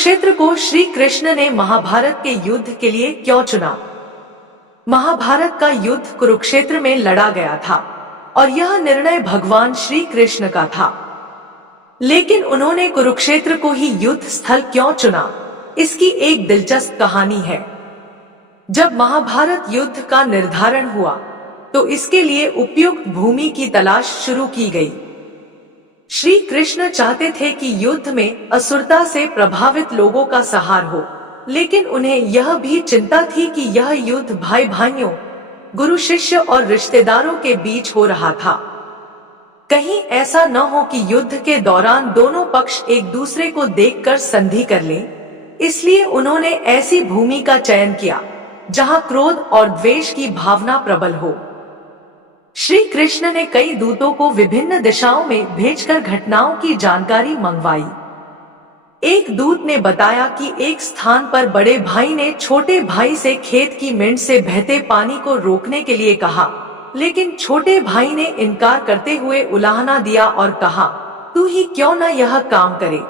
कुरुक्षेत्र को श्री कृष्ण ने महाभारत के युद्ध के लिए क्यों चुना? महाभारत का युद्ध कुरुक्षेत्र में लड़ा गया था और यह निर्णय भगवान श्री कृष्ण का था। लेकिन उन्होंने कुरुक्षेत्र को ही युद्ध स्थल क्यों चुना, इसकी एक दिलचस्प कहानी है। जब महाभारत युद्ध का निर्धारण हुआ तो इसके लिए उपयुक्त भूमि की तलाश शुरू की गई। श्री कृष्ण चाहते थे कि युद्ध में असुरता से प्रभावित लोगों का संहार हो, लेकिन उन्हें यह भी चिंता थी कि यह युद्ध भाई भाइयों, गुरु शिष्य और रिश्तेदारों के बीच हो रहा था। कहीं ऐसा न हो कि युद्ध के दौरान दोनों पक्ष एक दूसरे को देखकर संधि कर लें। इसलिए उन्होंने ऐसी भूमि का चयन किया जहां क्रोध और द्वेष की भावना प्रबल हो। श्री कृष्ण ने कई दूतों को विभिन्न दिशाओं में भेजकर घटनाओं की जानकारी मंगवाई। एक दूत ने बताया कि एक स्थान पर बड़े भाई ने छोटे भाई से खेत की मिंट से बहते पानी को रोकने के लिए कहा, लेकिन छोटे भाई ने इनकार करते हुए उलाहना दिया और कहा, तू ही क्यों न यह काम करे,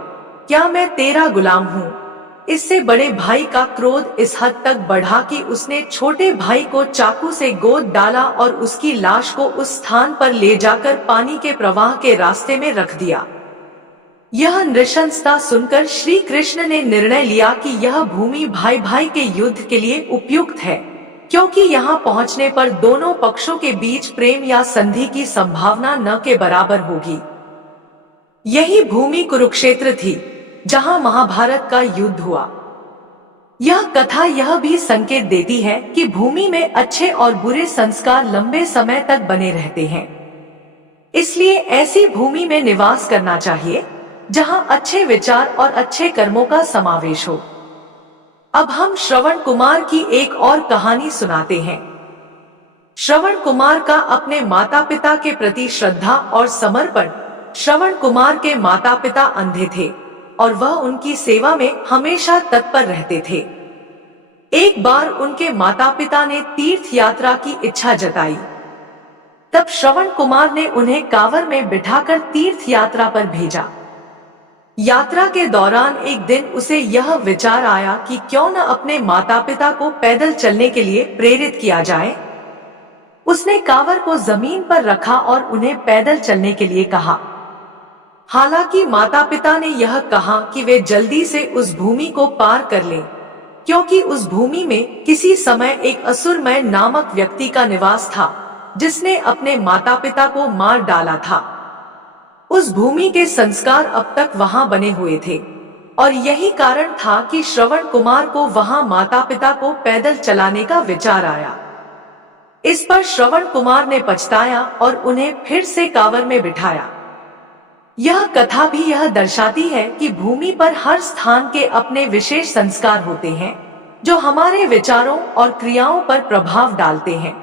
क्या मैं तेरा गुलाम हूँ? इससे बड़े भाई का क्रोध इस हद तक बढ़ा कि उसने छोटे भाई को चाकू से गोद डाला और उसकी लाश को उस स्थान पर ले जाकर पानी के प्रवाह के रास्ते में रख दिया। यह नृशंसता सुनकर श्री कृष्ण ने निर्णय लिया कि यह भूमि भाई भाई के युद्ध के लिए उपयुक्त है, क्योंकि यहाँ पहुँचने पर दोनों पक्षों के बीच प्रेम या संधि की संभावना न के बराबर होगी। यही भूमि कुरुक्षेत्र थी जहां महाभारत का युद्ध हुआ। यह कथा यह भी संकेत देती है कि भूमि में अच्छे और बुरे संस्कार लंबे समय तक बने रहते हैं। इसलिए ऐसी भूमि में निवास करना चाहिए जहां अच्छे विचार और अच्छे कर्मों का समावेश हो। अब हम श्रवण कुमार की एक और कहानी सुनाते हैं। श्रवण कुमार का अपने माता पिता के प्रति श्रद्धा और समर्पण। श्रवण कुमार के माता पिता अंधे थे और वह उनकी सेवा में हमेशा तत्पर रहते थे। एक बार उनके माता पिता ने तीर्थ यात्रा की इच्छा जताई। तब श्रवण कुमार ने उन्हें कांवर में बिठाकर तीर्थ यात्रा पर भेजा। यात्रा के दौरान एक दिन उसे यह विचार आया कि क्यों न अपने माता पिता को पैदल चलने के लिए प्रेरित किया जाए। उसने कांवर को जमीन पर रखा और उन्हें पैदल चलने के लिए कहा। हालांकि माता पिता ने यह कहा कि वे जल्दी से उस भूमि को पार कर लें, क्योंकि उस भूमि में किसी समय एक असुरमय नामक व्यक्ति का निवास था, जिसने अपने माता पिता को मार डाला था। उस भूमि के संस्कार अब तक वहां बने हुए थे और यही कारण था कि श्रवण कुमार को वहां माता पिता को पैदल चलाने का विचार आया। इस पर श्रवण कुमार ने पछताया और उन्हें फिर से कांवर में बिठाया। यह कथा भी यह दर्शाती है कि भूमि पर हर स्थान के अपने विशेष संस्कार होते हैं, जो हमारे विचारों और क्रियाओं पर प्रभाव डालते हैं।